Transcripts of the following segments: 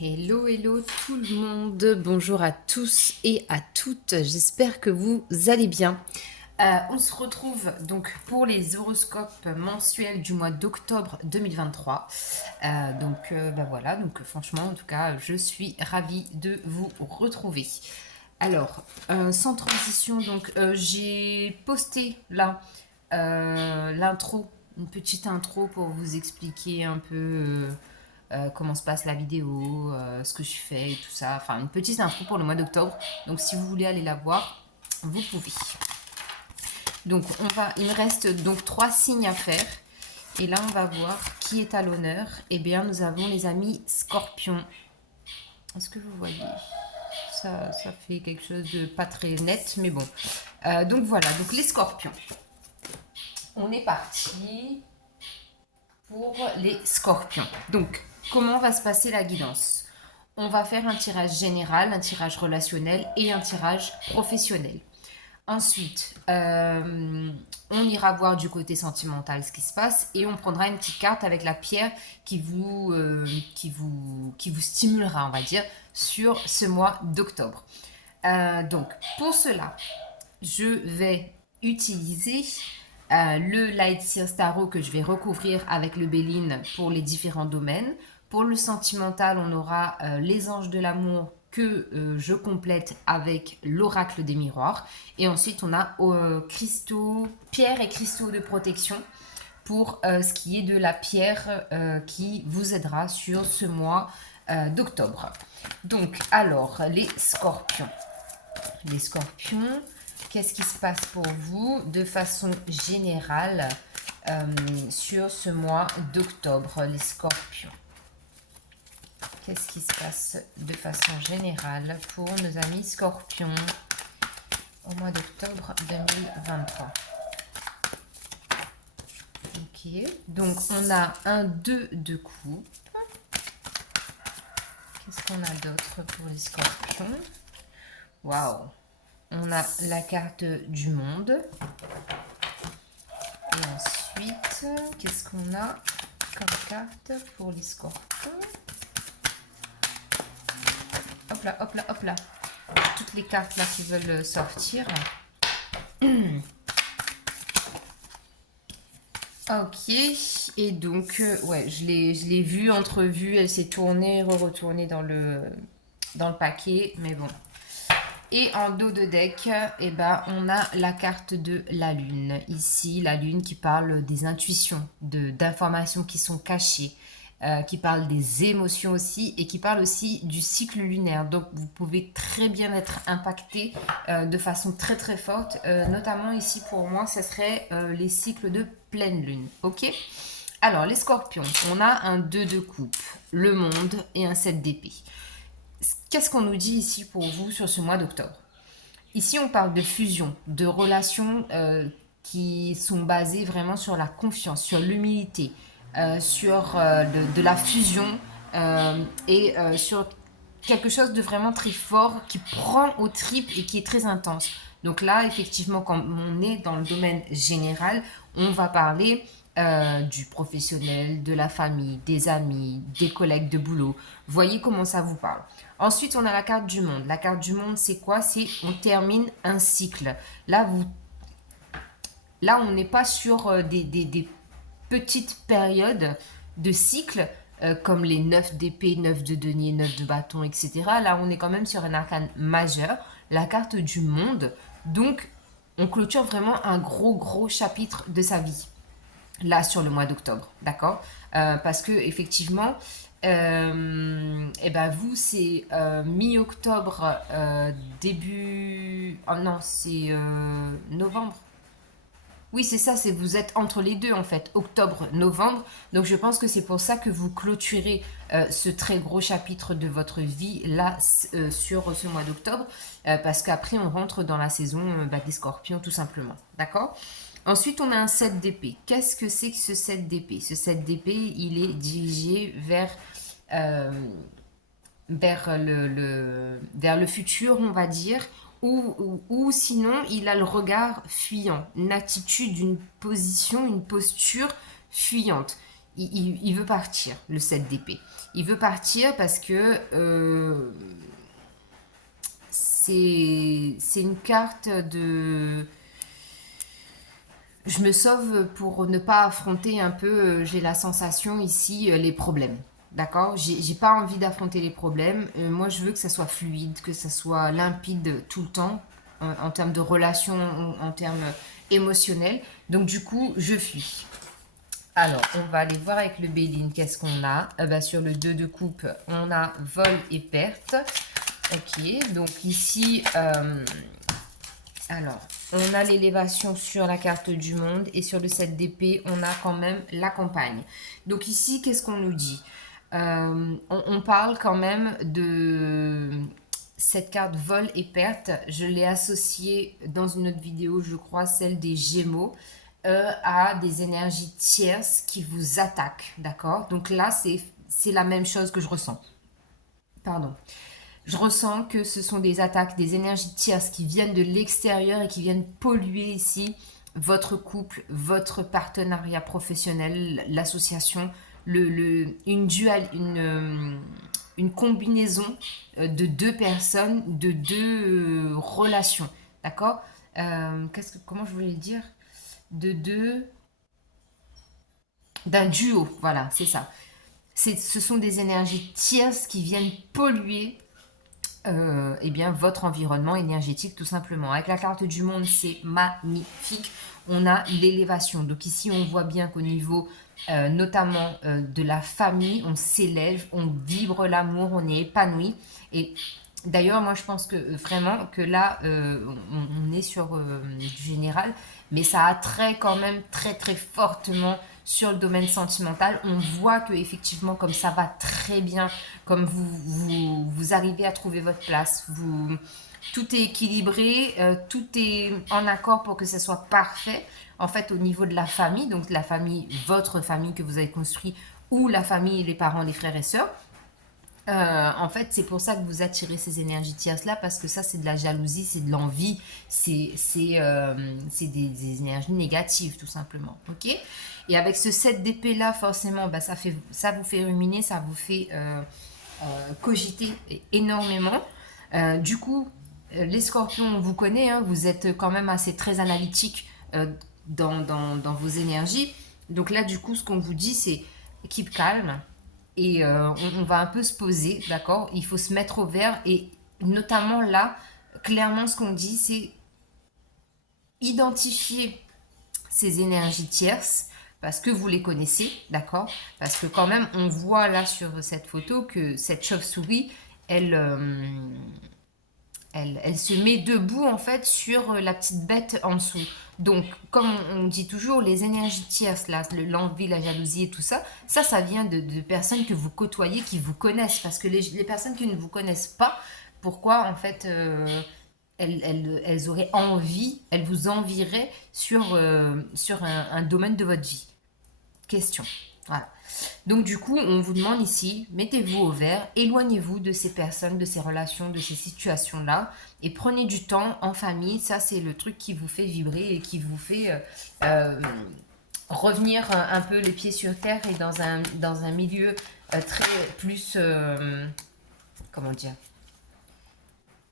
Hello, hello tout le monde, bonjour à tous et à toutes, j'espère que vous allez bien. On se retrouve donc pour les horoscopes mensuels du mois d'octobre 2023. Voilà, donc franchement en tout cas je suis ravie de vous retrouver. Alors, sans transition, donc j'ai posté là l'intro, une petite intro pour vous expliquer un peu comment se passe la vidéo, ce que je fais et tout ça. Enfin, une petite intro pour le mois d'octobre. Donc, si vous voulez aller la voir, vous pouvez. Donc, il me reste donc 3 signes à faire. Et là, on va voir qui est à l'honneur. Eh bien, nous avons les amis Scorpion. Est-ce que vous voyez ça fait quelque chose de pas très net, mais bon. Donc voilà, donc les Scorpions. On est parti pour les Scorpions. Donc, comment va se passer la guidance? On va faire un tirage général, un tirage relationnel et un tirage professionnel. Ensuite, on ira voir du côté sentimental ce qui se passe et on prendra une petite carte avec la pierre qui vous stimulera, on va dire, sur ce mois d'octobre. Donc, pour cela, je vais utiliser le Light Sears Tarot que je vais recouvrir avec le Béline pour les différents domaines. Pour le sentimental, on aura les anges de l'amour que je complète avec l'oracle des miroirs. Et ensuite, on a cristaux, pierres et cristaux de protection pour ce qui est de la pierre qui vous aidera sur ce mois d'octobre. Donc, alors, les scorpions. Les scorpions, qu'est-ce qui se passe pour vous de façon générale sur ce mois d'octobre, les scorpions? Qu'est-ce qui se passe de façon générale pour nos amis scorpions au mois d'octobre 2023? Ok, donc on a un 2 de coupe. Qu'est-ce qu'on a d'autre pour les scorpions? Waouh! On a la carte du monde. Et ensuite, qu'est-ce qu'on a comme carte pour les scorpions? Hop là, hop là, hop là. Toutes les cartes là qui veulent sortir. Ok, et donc, ouais, je l'ai vue, entrevue, elle s'est tournée, retournée dans le paquet, mais bon. Et en dos de deck, eh ben, on a la carte de la lune. Ici, la lune qui parle des intuitions, d'informations qui sont cachées, qui parle des émotions aussi et qui parle aussi du cycle lunaire. Donc, vous pouvez très bien être impacté de façon très très forte. Notamment ici, pour moi, ce serait les cycles de pleine lune. Ok? Alors, les scorpions, on a un 2 de coupe, le monde et un 7 d'épée. Qu'est-ce qu'on nous dit ici pour vous sur ce mois d'octobre? Ici, on parle de fusion, de relations qui sont basées vraiment sur la confiance, sur l'humilité, sur de la fusion sur quelque chose de vraiment très fort qui prend aux tripes et qui est très intense. Donc là, effectivement, quand on est dans le domaine général, on va parler du professionnel, de la famille, des amis, des collègues de boulot. Voyez comment ça vous parle. Ensuite, on a la carte du monde. La carte du monde, c'est quoi? C'est on termine un cycle. Là, on n'est pas sur des petites périodes de cycle comme les 9 d'épée, 9 de denier, 9 de bâton, etc. Là, on est quand même sur un arcane majeur, la carte du monde. Donc, on clôture vraiment un gros chapitre de sa vie là sur le mois d'octobre, d'accord? Parce que effectivement, et ben vous c'est mi-octobre, début, oh non c'est novembre. Oui, c'est ça, c'est vous êtes entre les deux en fait, octobre-novembre. Donc je pense que c'est pour ça que vous clôturez ce très gros chapitre de votre vie là sur ce mois d'octobre, parce qu'après on rentre dans la saison des scorpions tout simplement, d'accord? Ensuite, on a un 7 d'épée. Qu'est-ce que c'est que ce 7 d'épée? Ce 7 d'épée, il est dirigé euh, vers le futur, on va dire, ou sinon, il a le regard fuyant, une attitude, une position, une posture fuyante. Il veut partir, le 7 d'épée. Il veut partir parce que c'est une carte de... Je me sauve pour ne pas affronter un peu, j'ai la sensation ici, les problèmes. D'accord? J'ai pas envie d'affronter les problèmes. Moi, je veux que ça soit fluide, que ça soit limpide tout le temps, en termes de relations, en termes émotionnels. Donc, du coup, je fuis. Alors, on va aller voir avec le Béline, qu'est-ce qu'on a. Bah, sur le 2 de coupe, on a vol et perte. Ok, donc ici, alors, on a l'élévation sur la carte du monde et sur le 7 d'épée, on a quand même la campagne. Donc ici, qu'est-ce qu'on nous dit? On parle quand même de cette carte vol et perte. Je l'ai associée dans une autre vidéo, je crois, celle des Gémeaux, à des énergies tierces qui vous attaquent, d'accord? Donc là, c'est la même chose que je ressens. Pardon. Je ressens que ce sont des attaques, des énergies tierces qui viennent de l'extérieur et qui viennent polluer ici votre couple, votre partenariat professionnel, l'association, une combinaison de deux personnes, de deux relations. D'accord? Comment je voulais le dire? De deux. D'un duo, voilà, c'est ça. Ce sont des énergies tierces qui viennent polluer eh bien, votre environnement énergétique tout simplement. Avec la carte du monde, c'est magnifique. On a l'élévation. Donc ici, on voit bien qu'au niveau notamment de la famille, on s'élève, on vibre l'amour, on est épanoui. Et d'ailleurs, moi, je pense que vraiment que là, on est sur du général, mais ça a trait quand même très très fortement sur le domaine sentimental. On voit que effectivement, comme ça va très bien, comme vous arrivez à trouver votre place, tout est équilibré, tout est en accord pour que ce soit parfait. En fait, au niveau de la famille, donc la famille, votre famille que vous avez construite, ou la famille, les parents, les frères et sœurs, en fait, c'est pour ça que vous attirez ces énergies tierces-là, parce que ça, c'est de la jalousie, c'est de l'envie, c'est des énergies négatives, tout simplement. Ok? Et avec ce 7 d'épée-là, forcément, bah, ça vous fait ruminer, ça vous fait cogiter énormément. Du coup, les scorpions, on vous connaît, hein, vous êtes quand même assez très analytique dans vos énergies. Donc là, du coup, ce qu'on vous dit, c'est keep calme et on va un peu se poser, d'accord? Il faut se mettre au vert et notamment là, clairement, ce qu'on dit, c'est identifier ces énergies tierces parce que vous les connaissez, d'accord? Parce que quand même, on voit là sur cette photo que cette chauve-souris, elle, elle se met debout en fait sur la petite bête en dessous. Donc, comme on dit toujours, les énergies tierces, là, l'envie, la jalousie et tout ça, ça vient de personnes que vous côtoyez, qui vous connaissent. Parce que les personnes qui ne vous connaissent pas, pourquoi en fait elles auraient envie, elles vous envieraient sur un domaine de votre vie? Question. Voilà. Donc du coup, on vous demande ici, mettez-vous au vert, éloignez-vous de ces personnes, de ces relations, de ces situations-là, et prenez du temps en famille. Ça, c'est le truc qui vous fait vibrer et qui vous fait revenir un peu les pieds sur terre et dans un milieu très plus... comment dire?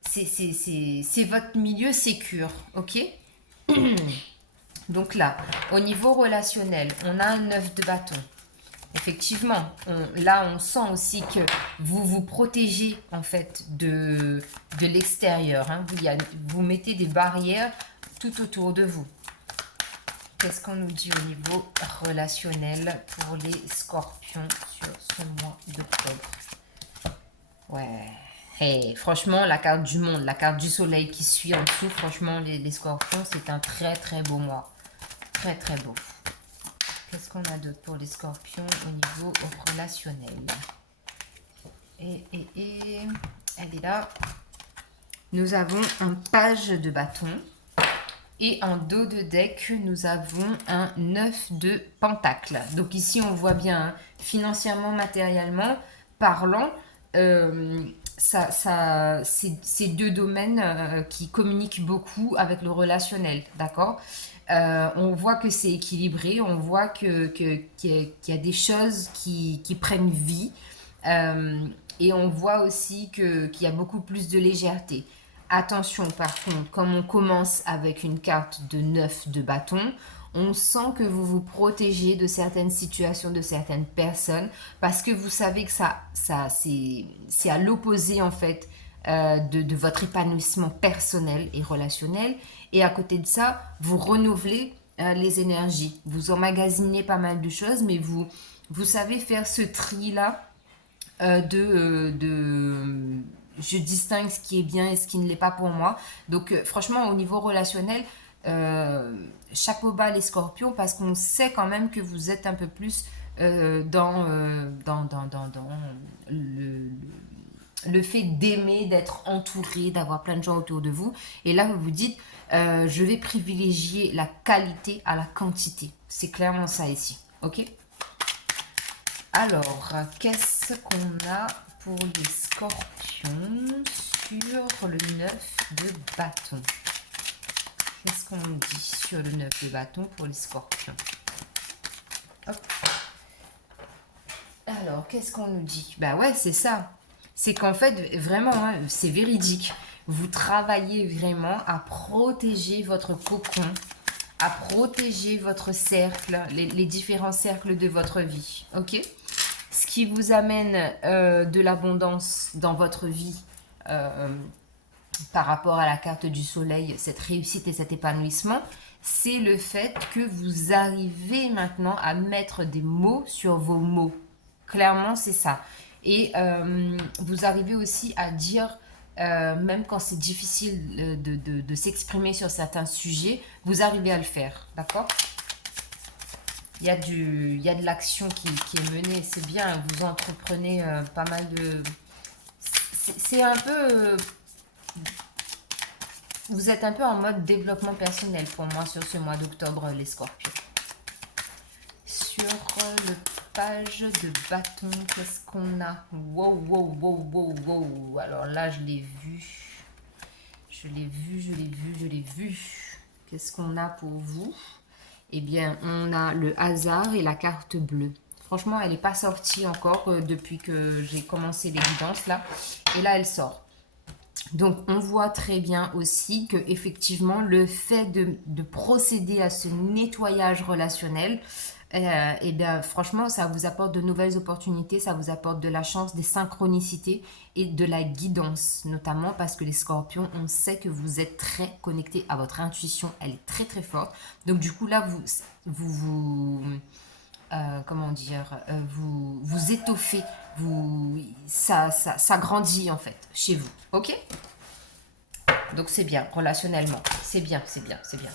C'est votre milieu sécure, ok? Donc là, au niveau relationnel, on a un 9 de bâton. Effectivement, là on sent aussi que vous vous protégez en fait de l'extérieur. Hein. Vous mettez des barrières tout autour de vous. Qu'est-ce qu'on nous dit au niveau relationnel pour les scorpions sur ce mois d'octobre? Ouais. Hey, franchement, la carte du monde, la carte du soleil qui suit en dessous, franchement, les scorpions, c'est un très très beau mois. Très très beau. Qu'est-ce qu'on a d'autre pour les scorpions au niveau relationnel? Et elle est là. Nous avons un page de bâton. Et en dos de deck, nous avons un 9 de pentacle. Donc ici, on voit bien, hein, financièrement, matériellement parlant, c'est deux domaines qui communiquent beaucoup avec le relationnel, d'accord? On voit que c'est équilibré, on voit qu'il y a des choses qui prennent vie. Et on voit aussi qu'il y a beaucoup plus de légèreté. Attention, par contre, comme on commence avec une carte de 9 de bâton, on sent que vous vous protégez de certaines situations, de certaines personnes, parce que vous savez que c'est à l'opposé, en fait, de votre épanouissement personnel et relationnel. Et à côté de ça, vous renouvelez les énergies. Vous emmagasinez pas mal de choses, mais vous savez faire ce tri-là je distingue ce qui est bien et ce qui ne l'est pas pour moi. Donc franchement, au niveau relationnel, euh, chapeau bas les scorpions, parce qu'on sait quand même que vous êtes un peu plus dans le fait d'aimer, d'être entouré, d'avoir plein de gens autour de vous. Et là, vous vous dites, je vais privilégier la qualité à la quantité. C'est clairement ça ici. Ok? Alors, qu'est-ce qu'on a pour les scorpions sur le 9 de bâton? Qu'est-ce qu'on nous dit sur le 9 de bâton pour les scorpions? Hop. Alors, qu'est-ce qu'on nous dit? Bah ouais, c'est ça. C'est qu'en fait, vraiment, hein, c'est véridique. Vous travaillez vraiment à protéger votre cocon, à protéger votre cercle, les différents cercles de votre vie. Ok? Ce qui vous amène de l'abondance dans votre vie par rapport à la carte du soleil, cette réussite et cet épanouissement, c'est le fait que vous arrivez maintenant à mettre des mots sur vos mots. Clairement, c'est ça. Et vous arrivez aussi à dire, même quand c'est difficile de s'exprimer sur certains sujets, vous arrivez à le faire. D'accord? Il y a de l'action qui est menée, c'est bien, vous entreprenez pas mal de... C'est un peu... Vous êtes un peu en mode développement personnel pour moi sur ce mois d'octobre, les scorpions. Sur le page de bâton, qu'est-ce qu'on a? Wow, wow, wow, wow, wow. Alors là, je l'ai vu. Je l'ai vu, je l'ai vu, je l'ai vu. Qu'est-ce qu'on a pour vous? Eh bien, on a le hasard et la carte bleue. Franchement, elle n'est pas sortie encore depuis que j'ai commencé les guidances là. Et là, elle sort. Donc, on voit très bien aussi que effectivement, le fait de procéder à ce nettoyage relationnel, et bien, franchement, ça vous apporte de nouvelles opportunités, ça vous apporte de la chance, des synchronicités et de la guidance, notamment parce que les scorpions, on sait que vous êtes très connectés à votre intuition, elle est très très forte. Donc, du coup, là, comment dire, vous étoffez, ça grandit en fait chez vous. Ok? Donc c'est bien, relationnellement. C'est bien, c'est bien, c'est bien.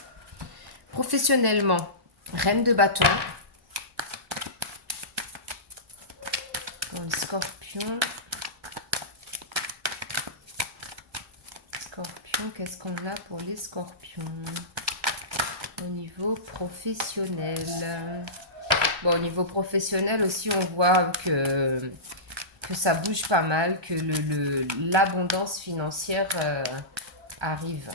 Professionnellement, reine de bâton. Pour les scorpions. Scorpions, qu'est-ce qu'on a pour les scorpions? Au niveau professionnel. Bon, au niveau professionnel aussi, on voit que ça bouge pas mal, que l'abondance financière arrive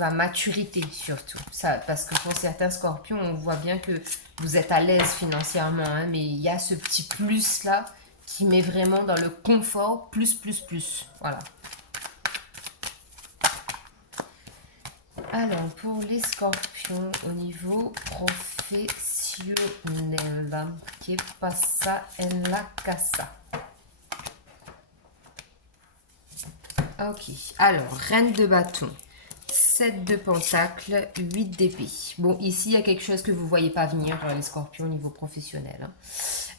à maturité surtout. Ça, parce que pour certains scorpions, on voit bien que vous êtes à l'aise financièrement, hein, mais il y a ce petit plus là qui met vraiment dans le confort, plus, plus, plus. Voilà. Alors, pour les scorpions, au niveau professionnel, que pasa en la casa? Ok, alors, reine de bâton, 7 de pentacle, 8 d'épée. Bon, ici, il y a quelque chose que vous ne voyez pas venir, les scorpions, au niveau professionnel.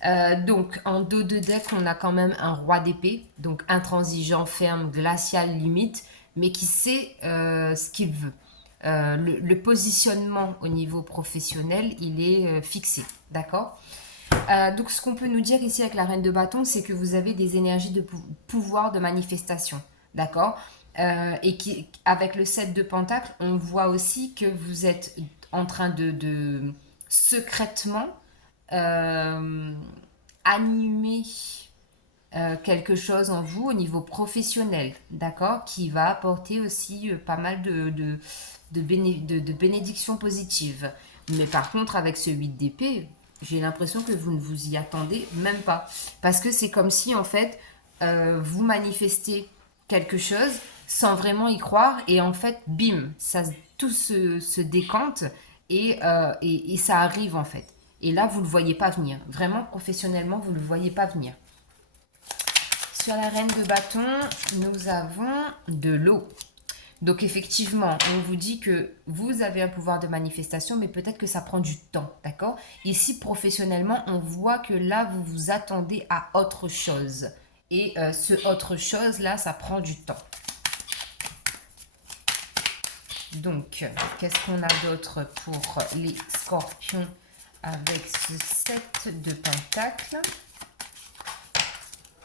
Hein. Donc, en dos de deck, on a quand même un roi d'épée, donc intransigeant, ferme, glacial, limite, mais qui sait ce qu'il veut. Le positionnement au niveau professionnel, il est fixé, d'accord? Donc, ce qu'on peut nous dire ici avec la reine de bâton, c'est que vous avez des énergies de pouvoir de manifestation, d'accord? Et avec le 7 de pentacle, on voit aussi que vous êtes en train de secrètement animer quelque chose en vous au niveau professionnel, d'accord? Qui va apporter aussi pas mal de bénédictions positives. Mais par contre, avec ce 8 d'épée, j'ai l'impression que vous ne vous y attendez même pas. Parce que c'est comme si, en fait, vous manifestez quelque chose sans vraiment y croire. Et en fait, bim, tout se décante et ça arrive, en fait. Et là, vous ne le voyez pas venir. Vraiment, professionnellement, vous ne le voyez pas venir. Sur la reine de bâton, nous avons de l'eau. Donc effectivement, on vous dit que vous avez un pouvoir de manifestation, mais peut-être que ça prend du temps, d'accord? Ici, professionnellement, on voit que là, vous vous attendez à autre chose. Et ce autre chose-là, ça prend du temps. Donc, qu'est-ce qu'on a d'autre pour les scorpions avec ce 7 de pentacles?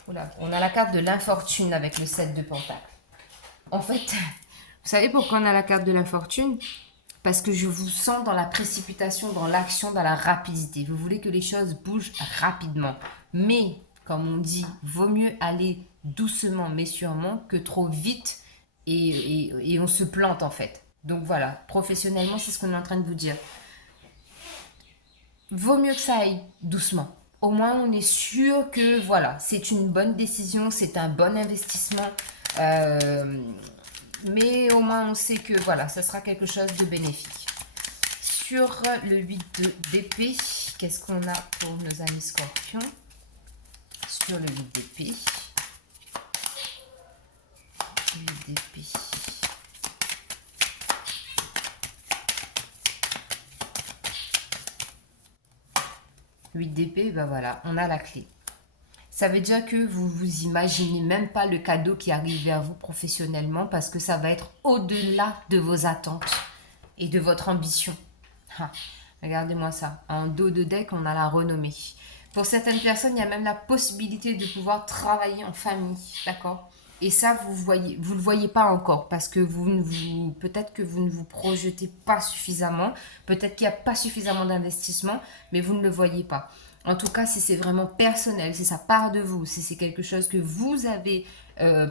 Oula, on a la carte de l'infortune avec le 7 de pentacles. En fait, vous savez pourquoi on a la carte de l'infortune? Parce que je vous sens dans la précipitation, dans l'action, dans la rapidité. Vous voulez que les choses bougent rapidement. Mais, comme on dit, vaut mieux aller doucement mais sûrement que trop vite et on se plante en fait. Donc voilà, professionnellement, c'est ce qu'on est en train de vous dire. Vaut mieux que ça aille doucement. Au moins, on est sûr que voilà, c'est une bonne décision, c'est un bon investissement. Mais au moins, on sait que voilà, ça sera quelque chose de bénéfique. Sur le 8 d'épée, qu'est-ce qu'on a pour nos amis scorpions? Sur le 8 d'épée. 8 d'épée. Huit d'épée, ben voilà, on a la clé. Ça veut dire que vous vous imaginez même pas le cadeau qui arrive vers vous professionnellement parce que ça va être au-delà de vos attentes et de votre ambition. Ah, regardez-moi ça. En dos de deck, on a la renommée. Pour certaines personnes, il y a même la possibilité de pouvoir travailler en famille, d'accord? Et ça, vous le voyez pas encore parce que peut-être que vous ne vous projetez pas suffisamment, peut-être qu'il n'y a pas suffisamment d'investissement, mais vous ne le voyez pas. En tout cas, si c'est vraiment personnel, si ça part de vous, si c'est quelque chose que vous avez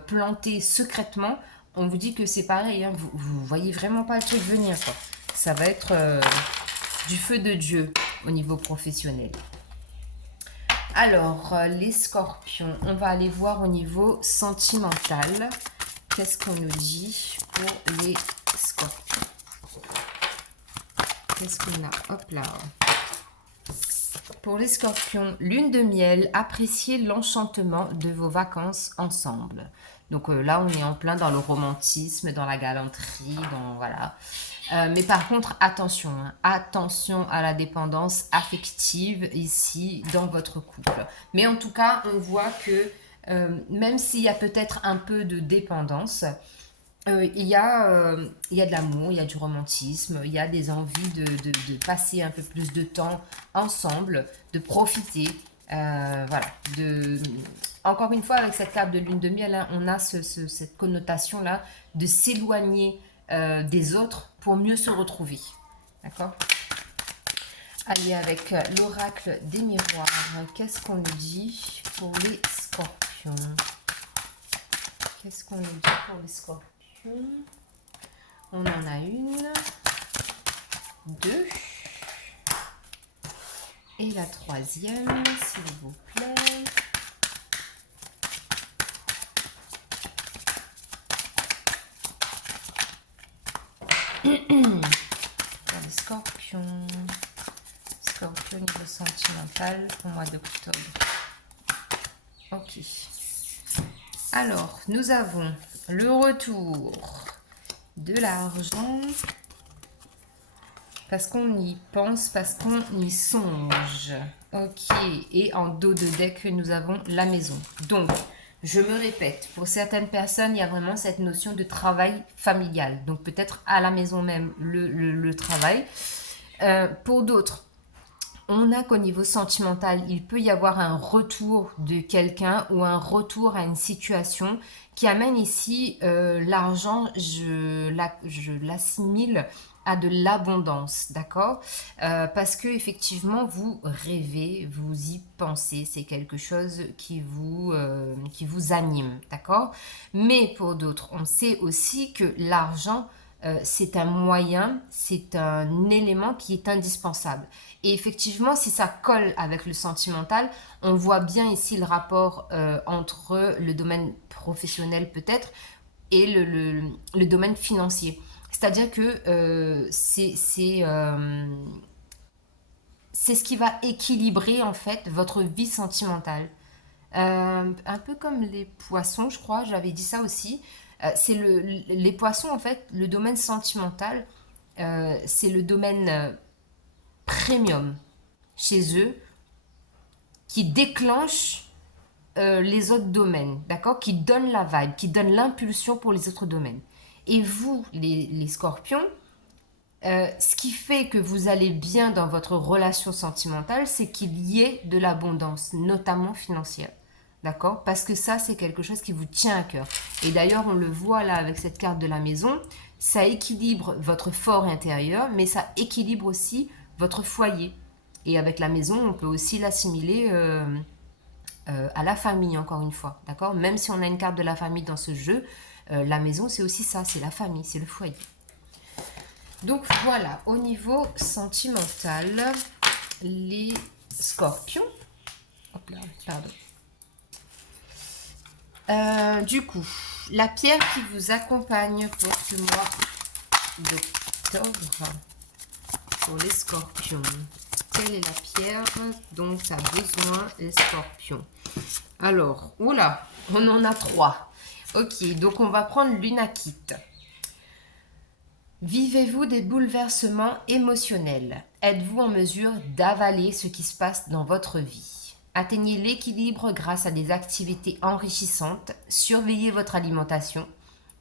planté secrètement, on vous dit que c'est pareil, hein, vous voyez vraiment pas le truc venir, quoi. Ça va être du feu de Dieu au niveau professionnel. Alors, les scorpions, on va aller voir au niveau sentimental. Qu'est-ce qu'on nous dit pour les scorpions? Qu'est-ce qu'on a? Hop là. Pour les scorpions, lune de miel, appréciez l'enchantement de vos vacances ensemble. Donc là, on est en plein dans le romantisme, dans la galanterie, dans voilà. Mais par contre, attention, hein, attention à la dépendance affective ici dans votre couple. Mais en tout cas, on voit que même s'il y a peut-être un peu de dépendance, il y a de l'amour, il y a du romantisme, il y a des envies de passer un peu plus de temps ensemble, de profiter. Voilà. Encore une fois, avec cette carte de lune de miel, hein, on a cette connotation-là de s'éloigner des autres pour mieux se retrouver. D'accord? Allez, avec l'oracle des miroirs, qu'est-ce qu'on nous dit pour les scorpions? Qu'est-ce qu'on nous dit pour les scorpions? On en a une, deux, et la troisième, s'il vous plaît. Pour les scorpions, scorpion niveau sentimental au mois d'octobre. Ok. Alors, nous avons le retour de l'argent, parce qu'on y pense, parce qu'on y songe. Ok, et en dos de deck, nous avons la maison. Donc, je me répète, pour certaines personnes, il y a vraiment cette notion de travail familial. Donc, peut-être à la maison même, le travail. Pour d'autres, on a qu'au niveau sentimental, il peut y avoir un retour de quelqu'un ou un retour à une situation qui amène ici l'argent, je l'assimile à de l'abondance, d'accord? Parce que effectivement, vous rêvez, vous y pensez, c'est quelque chose qui vous anime, d'accord? Mais pour d'autres, on sait aussi que l'argent c'est un moyen, c'est un élément qui est indispensable. Et effectivement, si ça colle avec le sentimental, on voit bien ici le rapport entre le domaine professionnel peut-être et le domaine financier. C'est-à-dire que c'est ce qui va équilibrer en fait votre vie sentimentale. Un peu comme les poissons, je crois, j'avais dit ça aussi. C'est les poissons, en fait, le domaine sentimental, c'est le domaine premium chez eux qui déclenche les autres domaines, d'accord? Qui donne la vibe, qui donne l'impulsion pour les autres domaines. Et vous, les scorpions, ce qui fait que vous allez bien dans votre relation sentimentale, c'est qu'il y ait de l'abondance, notamment financière. D'accord? Parce que ça, c'est quelque chose qui vous tient à cœur. Et d'ailleurs, on le voit là avec cette carte de la maison, ça équilibre votre fort intérieur, mais ça équilibre aussi votre foyer. Et avec la maison, on peut aussi l'assimiler à la famille, encore une fois. D'accord? Même si on a une carte de la famille dans ce jeu, la maison, c'est aussi ça, c'est la famille, c'est le foyer. Donc voilà, au niveau sentimental, les scorpions. Hop là, pardon. Du coup, la pierre qui vous accompagne pour ce mois d'octobre pour les scorpions. Quelle est la pierre dont tu as besoin, les scorpions? Alors, oula, on en a 3. Ok, donc on va prendre l'unakite. Vivez-vous des bouleversements émotionnels? Êtes-vous en mesure d'avaler ce qui se passe dans votre vie? Atteignez l'équilibre grâce à des activités enrichissantes, surveillez votre alimentation,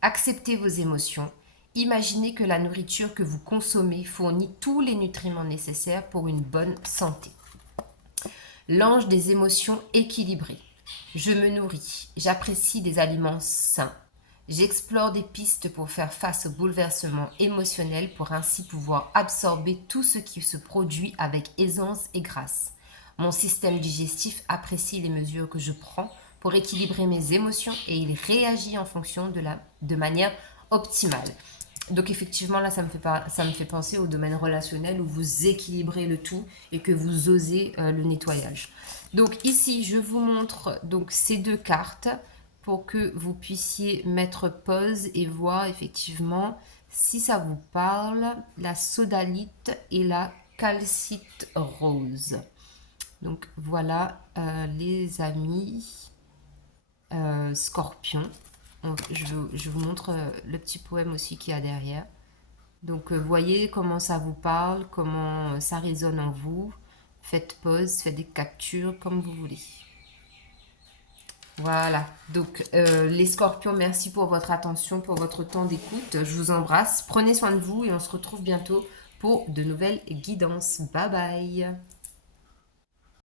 acceptez vos émotions, imaginez que la nourriture que vous consommez fournit tous les nutriments nécessaires pour une bonne santé. L'ange des émotions équilibrées. Je me nourris, j'apprécie des aliments sains. J'explore des pistes pour faire face aux bouleversements émotionnels pour ainsi pouvoir absorber tout ce qui se produit avec aisance et grâce. Mon système digestif apprécie les mesures que je prends pour équilibrer mes émotions et il réagit en fonction de manière optimale. Donc effectivement, là, ça me fait penser au domaine relationnel où vous équilibrez le tout et que vous osez le nettoyage. Donc ici, je vous montre donc ces deux cartes pour que vous puissiez mettre pause et voir effectivement si ça vous parle, la sodalite et la calcite rose. Donc voilà les amis scorpions. Je vous montre le petit poème aussi qu'il y a derrière. Donc voyez comment ça vous parle, comment ça résonne en vous. Faites pause, faites des captures comme vous voulez. Voilà, donc les scorpions, merci pour votre attention, pour votre temps d'écoute. Je vous embrasse, prenez soin de vous et on se retrouve bientôt pour de nouvelles guidances. Bye bye.